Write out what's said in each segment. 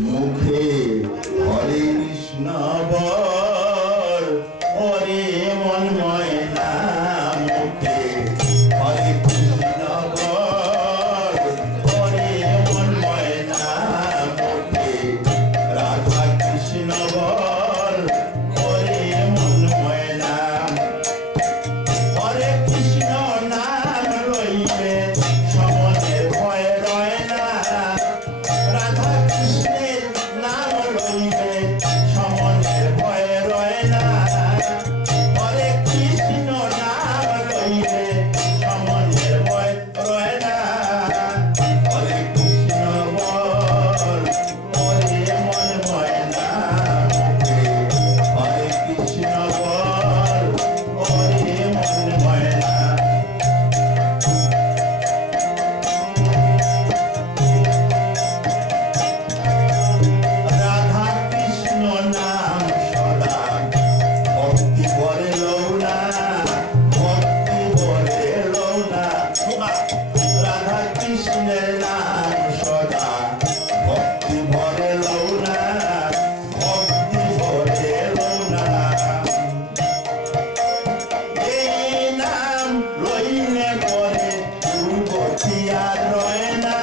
মুখে হরে কৃষ্ণ বল, হরে মন ময়না মুখে হরে কৃষ্ণ বল, হরে মন ময়না মুখে রাধা কৃষ্ণ বল, হরে মন ময়না। হরে কৃষ্ণ নাম লইলে সমনের ভয় রয় না, রাধা কৃষ্ণের নাম লইলে সমনের ভয় রয় না। হরে কৃষ্ণ নাম লইলে সমনের ভয় রয় না। হরে কৃষ্ণ বল, হরে মন ময়না মুখে হরে কৃষ্ণ বল, হরে মন ময়না। রাধা কৃষ্ণ নাম সদা ভক্তি বরে লৌনা, ভক্তি বরে লৌনা। রাধা কৃষ্ণের নাম সদা ভক্তি বরে লৌনা, ভক্তি বরে লৌনা। এই নাম লইলে পরে দুর্গতি আর রয় না,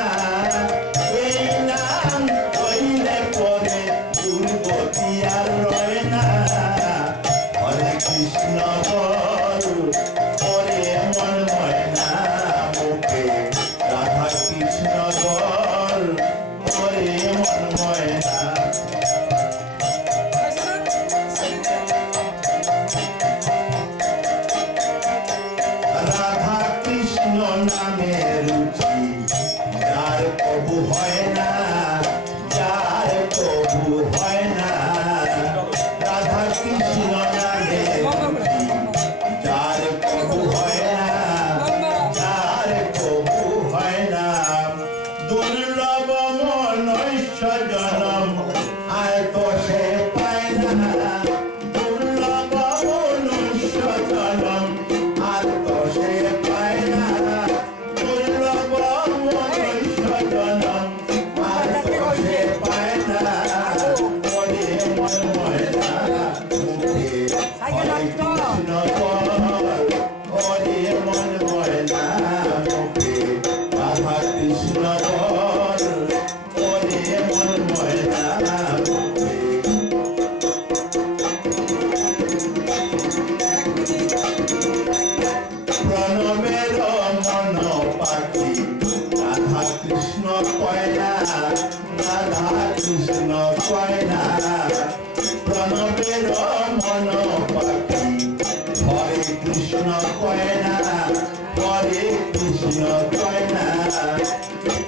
এই নাম লইলে পরে দুর্গতি আর রয় না। হরে কৃষ্ণ বল, হরে মন ময়না মুখে রাধা কৃষ্ণ বল, হরে মন ময়না। রাধা কৃষ্ণ নামে রুচি যার কবু হয় না, যার কবু হয় না। রাধা কৃষ্ণ নামে রুচি যার কবু হয় না, যার কবু হয় না। দুর্লভ মনুষ্য জনম আর তো সে পায় না, দুর্লভ মনুষ্য জনম আর তো সে পায় না। দুর্লভ মনুষ্য জনম আর তো সে পায় না। হরে মন ময়না মুখে হরে কৃষ্ণ বল, হরে মন ময়না মুখে রাধা কৃষ্ণ বল, হরে মন ময়না মুখে। প্রণবের মন পাখি রাধা কৃষ্ণ কয়না, রাধা কৃষ্ণ কয়না। প্রণবের মন পাখি হরে কৃষ্ণ কয়না, হরে কৃষ্ণ কয়না।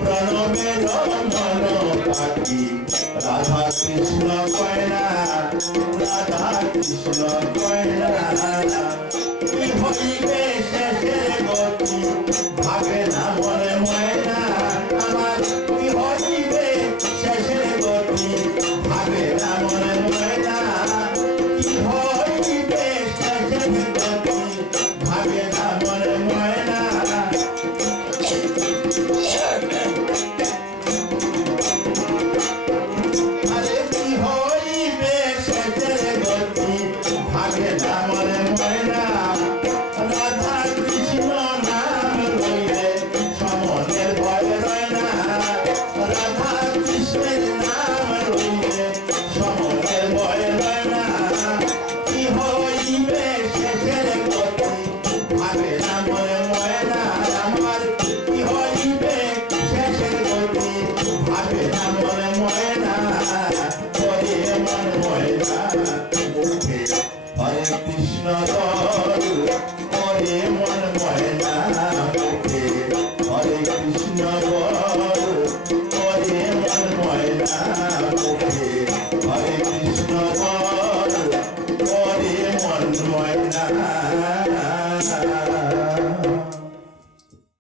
প্রণবের মন পাখি রাধা কৃষ্ণ কয়না, রাধা কৃষ্ণ কয়না। কি হইবে শেষের গতি ভাবে না মনে ময়না আমার, কি হইবে শেষের গতি ভাবে না মনে ময়না। কি হইবে শেষের গতি ভাবে না মনে ময়না। আরে কি হইবে শেষের গতি ভাবে না মনে ময়না। রাধা কৃষ্ণ নাম লইলে সমনের ভয় রয় না, রাধা কৃষ্ণের নাম লইলে সমনের ভয় রয় না। কি হইবে শেষের গতি ভাবে না মনে ময়না আমার, কি হইবে শেষের গতি ভাবে না মনে ময়না। হরে মন ময়না মুখে হরে কৃষ্ণ বল, হরে মন ময়না মুখে হরে কৃষ্ণ বল, হরে মন ময়না।